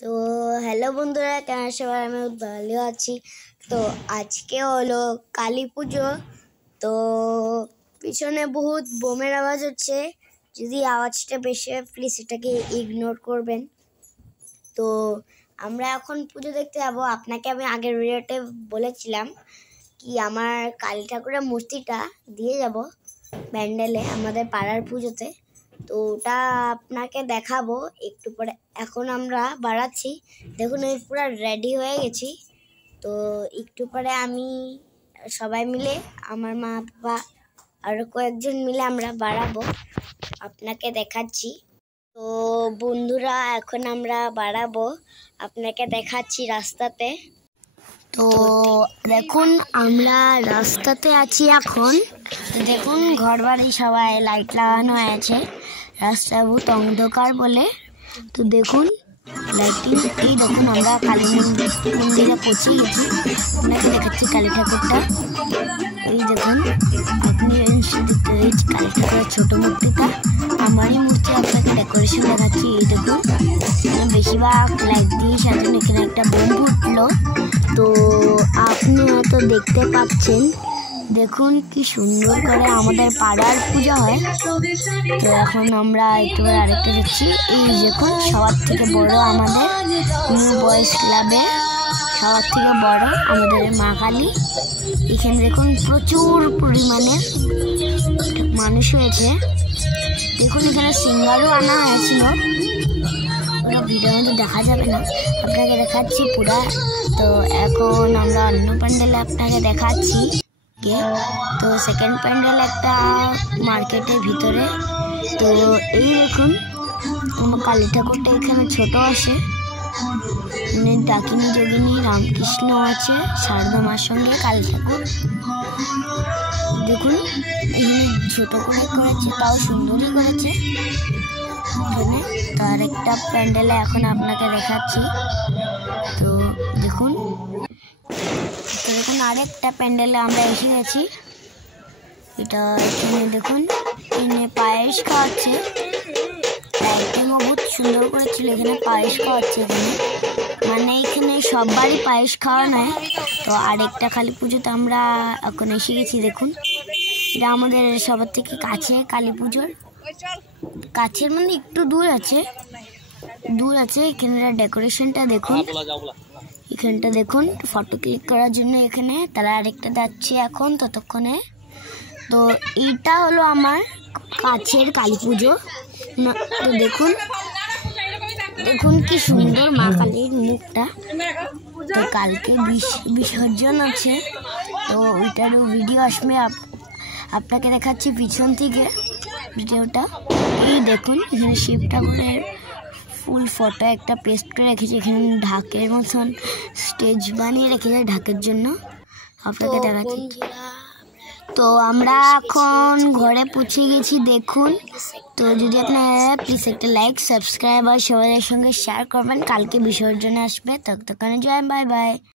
তো হ্যালো বন্ধুরা, কেমন সবাই? আমি ভালো আছি। তো আজকে হলো কালী পুজো। তো পিছনে বহুত বোমের আওয়াজ হচ্ছে। যদি আওয়াজটা বেশি হয় প্লিজ এটাকে ইগনোর করবেন। তো আমরা এখন পুজো দেখতে যাবো। আপনাকে আমি আগের ভিডিওতে বলেছিলাম কি আমার কালী ঠাকুরের মূর্তিটা দিয়ে যাব প্যান্ডেলে আমাদের পাড়ার পুজোতে। তো ওটা আপনাকে দেখাবো একটু পরে। এখন আমরা বাড়াচ্ছি, দেখুন আমি পুরো রেডি হয়ে গেছি। তো একটু পরে আমি সবাই মিলে, আমার মা বাবা আরও কয়েকজন মিলে আমরা বাড়াবো, আপনাকে দেখাচ্ছি। তো বন্ধুরা এখন আমরা বাড়াবো, আপনাকে দেখাচ্ছি রাস্তাতে। তো দেখুন আমরা রাস্তাতে আছি এখন। তো দেখুন ঘর বাড়ি সবাই লাইট লাগানো হয়েছে, রাস্তা বহুত অন্ধকার বলে। তো দেখুন লাইটিং। এই দেখুন আমরা কালী মন্দিরে পৌঁছে গেছি, আপনাকে দেখাচ্ছি কালী ঠাকুরটা। এই দেখুন আপনি দেখতে পেয়েছি কালী ঠাকুরের ছোটো মূর্তিটা, আমারই মূর্তি আপনাকে ডেকোরেশন দেখাচ্ছি। এই দেখুন বেশিরভাগ লাইট দিয়ে সাজানো, এখানে একটা বোম ফুটলো। তো আপনি হয়তো দেখতে পাচ্ছেন, দেখুন কি সুন্দর করে আমাদের পাড়ার পূজা হয়। তো এখন আমরা একটু আরেকটা দেখছি। এই দেখুন সবার থেকে বড় আমাদের নিউ বয়েজ ক্লাবে, সবার থেকে বড় আমাদের মা কালী। এখানে দেখুন প্রচুর পরিমাণে মানুষ হয়েছে। দেখুন এখানে সিঙ্গারও আনা হয়েছিল, ওটা ভিডিওর মধ্যে দেখা যাবে না, আপনাকে দেখাচ্ছি পুরা। তো এখন আমরা অন্য প্যান্ডেলে আপনাকে দেখাচ্ছি। তো সেকেন্ড প্যান্ডেল একটা মার্কেটের ভিতরে। তো এই দেখুন আমার কালী ঠাকুরটা এখানে ছোট আছে, ডাকিনী যোগিনী রামকৃষ্ণ আছে, শারদা মার সঙ্গে কালী ঠাকুর। দেখুন এখানে ছোট করে করেছে, তাও সুন্দরই করেছে এখানে। তো আরেকটা প্যান্ডেলে এখন আপনাকে দেখাচ্ছি। তো দেখুন আরেকটা প্যান্ডেলে আমরা এসে গেছি। এটা এখানে দেখুন এখানে পায়েস খাওয়াচ্ছে, লাইটিংও বহুত সুন্দর করেছিল। এখানে পায়েস খাওয়াচ্ছে, এখানে মানে এখানে সববারই পায়েস খাওয়া নয়। তো আরেকটা কালী পুজোতে আমরা এখন এসে গেছি। দেখুন এটা আমাদের সবার থেকে কাছে কালী পুজোর, কাছের মানে একটু দূর আছে। এখানে ডেকোরেশনটা দেখুন, এখানটা দেখুন ফটো ক্লিক করার জন্য এখানে। তারা আরেকটা যাচ্ছে এখন ততক্ষণে। তো এইটা হলো আমার কাছের কালী পুজো। তো দেখুন কি সুন্দর মা কালীর মুখটা। তো কালকে বিসর্জন আছে, তো ওইটারও ভিডিও আসবে, আপনাকে দেখাচ্ছি পিছন থেকে ভিডিওটা। এই দেখুন এখানে শিব ঠাকুরের ফুল ফটো একটা পেস্ট করে রেখেছে, এখানে ঢাকের মতন স্টেজ বানিয়ে রেখেছে ঢাকের জন্য, আপনাকে দেখাচ্ছি। তো আমরা এখন ঘরে পৌঁছে গেছি দেখুন। তো যদি আপনারা প্লিজ একটা লাইক, সাবস্ক্রাইব আর সবাই সঙ্গে শেয়ার করবেন। কালকে বিসর্জনে আসবে, ততক্ষণে জয়, বাই বাই।